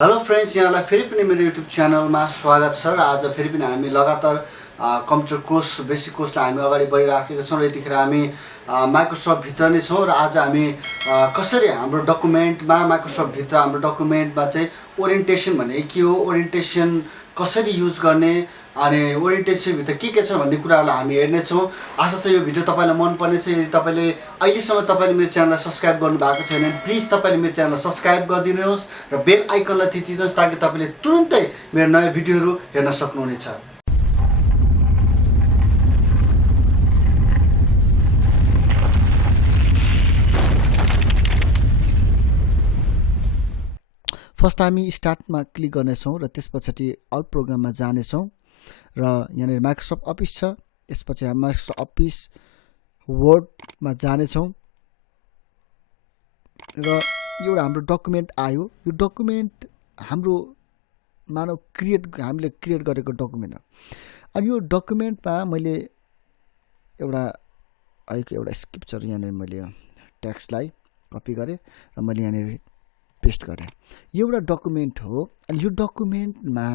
Hello friends, यहाँलाई फेरि पनि मेरो युट्युब च्यानलमा स्वागत छ र आज फेरि पनि हामी लगातार कम्प्युटर कोर्स बेसिक कोर्सलाई हामी अगाडि बढिराखेका छौँ र यतिखेर हामी माइक्रोसफ्ट भित्र नै छौँ र आज हामी कसरी हाम्रो डकुमेन्टमा माइक्रोसफ्ट भित्र हाम्रो डकुमेन्टमा चाहिँ ओरिएन्टेसन भने के हो, ओरिएन्टेसन कसरी युज गर्ने अनि ओरिएन्टेसन भित्र के छ भन्ने कुराहरूलाई हामी हेर्नेछौँ। आशा छ यो भिडियो तपाईँलाई मनपर्ने छ। यदि तपाईँले अहिलेसम्म तपाईँले मेरो च्यानललाई सब्सक्राइब गर्नुभएको छैन भने प्लिज तपाईँले मेरो च्यानललाई सब्सक्राइब गरिदिनुहोस् र बेल आइकनलाई थिचिदिनुहोस् ताकि तपाईँले तुरुन्तै मेरो नयाँ भिडियोहरू हेर्न सक्नुहुनेछ। फर्स्ट हामी स्टार्टमा क्लिक गर्नेछौँ र त्यसपछि अल प्रोग्राममा जानेछौँ र यहाँनिर माइक्रोसफ्ट अफिस छ। यसपछि हामी माइक्रोसफ्ट अफिस वर्डमा जानेछौँ र एउटा हाम्रो डकुमेन्ट आयो। यो डकुमेन्ट हाम्रो मानव हामीले क्रिएट गरेको डकुमेन्ट हो। अनि यो डकुमेन्टमा मैले एउटा स्क्रिप्चर यहाँनिर मैले टेक्स्टलाई कपी गरेँ र मैले यहाँनिर पेस्ट गरेँ। यो एउटा डकुमेन्ट हो। अनि यो डकुमेन्टमा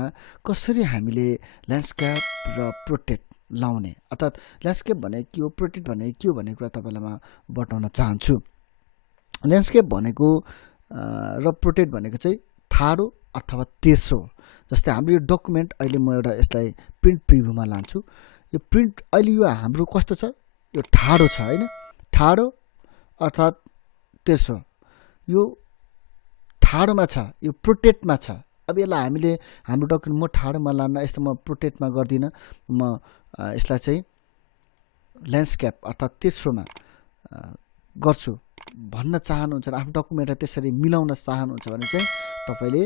कसरी हामीले ल्यान्डस्केप र प्रोटेक्ट लाउने, अर्थात् ल्यान्डस्केप भने के हो, प्रोटेक्ट भने के हो भन्ने कुरा तपाईँलाई म बताउन चाहन्छु। ल्यान्डस्केप भनेको र प्रोटेक्ट भनेको चाहिँ ठाडो अथवा तेर्सो। जस्तै हाम्रो यो डकुमेन्ट अहिले म एउटा यसलाई प्रिन्ट प्रिभ्यूमा लान्छु। यो प्रिन्ट अहिले यो हाम्रो कस्तो छ, यो ठाडो छ होइन, ठाडो अर्थात् तेर्सो, यो ठाडोमा छ, यो प्रोटेक्टमा छ। अब यसलाई हामीले हाम्रो डकुमेन्ट म ठाडोमा लान्न, यस्तो म प्रोटेक्टमा गर्दिनँ, म यसलाई चाहिँ ल्यान्डस्केप अर्थात् तेर्सोमा गर्छु भन्न चाहनुहुन्छ र आफ्नो डकुमेन्टलाई त्यसरी मिलाउन चाहनुहुन्छ भने चाहिँ तपाईँले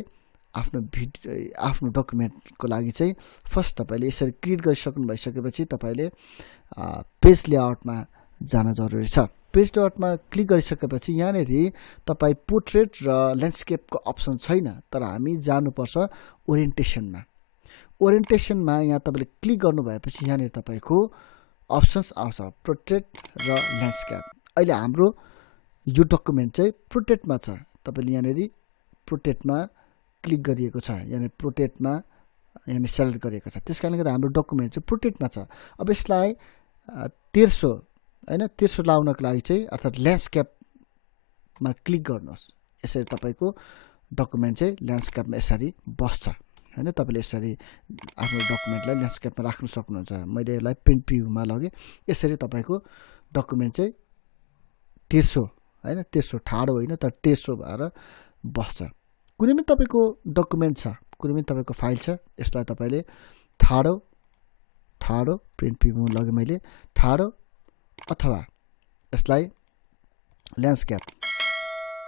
आफ्नो डकुमेन्टको लागि चाहिँ फर्स्ट तपाईँले यसरी क्रिएट गरिसक्नु भइसकेपछि तपाईँले पेज लेआउटमा जान जरुरी छ। पेज लेआउटमा क्लिक गरिसकेपछि यहाँनिर तपाईँ पोर्ट्रेट र ल्यान्डस्केपको अप्सन छैन, तर हामी जानुपर्छ ओरिएन्टेसनमा। ओरिएन्टेसनमा यहाँ तपाईँले क्लिक गर्नुभएपछि यहाँनिर तपाईँको अप्सन्स आउँछ पोर्ट्रेट र ल्यान्डस्केप। अहिले हाम्रो यो डकुमेन्ट चाहिँ प्रोटेक्टमा छ। तपाईँले यहाँनिर प्रोटेक्टमा क्लिक गरिएको छ, यहाँनिर प्रोटेक्टमा यहाँनिर सेलेक्ट गरिएको छ। त्यस कारणले गर्दा हाम्रो डकुमेन्ट चाहिँ प्रोटेक्टमा छ। अब यसलाई तेर्सो होइन, तेर्सो लाउनको लागि चाहिँ अर्थात् ल्यान्डस्केपमा क्लिक गर्नुहोस्। यसरी तपाईँको डकुमेन्ट चाहिँ ल्यान्डस्केपमा यसरी बस्छ होइन। तपाईँले यसरी आफ्नो डकुमेन्टलाई ल्यान्डस्केपमा राख्न सक्नुहुन्छ। मैले यसलाई प्रिन्ट प्रिभ्यूमा लगेँ। यसरी तपाईँको डकुमेन्ट चाहिँ तेर्सो होइन, तेर्सो ठाडो होइन तर तेर्सो भएर बस्छ। कुनै पनि तपाईँको डकुमेन्ट छ, कुनै पनि तपाईँको फाइल छ, यसलाई तपाईँले ठाडो प्रिन्ट प्रिभ्यूमा लगेँ मैले, ठाडो अथवा यसलाई ल्यान्डस्केप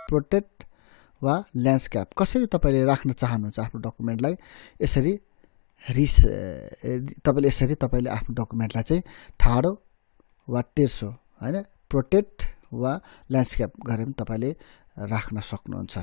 प्रोटेक्ट वा ल्यान्डस्केप कसरी तपाईँले राख्न चाहनुहुन्छ आफ्नो डकुमेन्टलाई, यसरी तपाईँले आफ्नो डकुमेन्टलाई चाहिँ ठाडो वा तेर्सो होइन, प्रोटेक्ट वा ल्यान्डस्केप गरेर पनि तपाईँले राख्न सक्नुहुन्छ।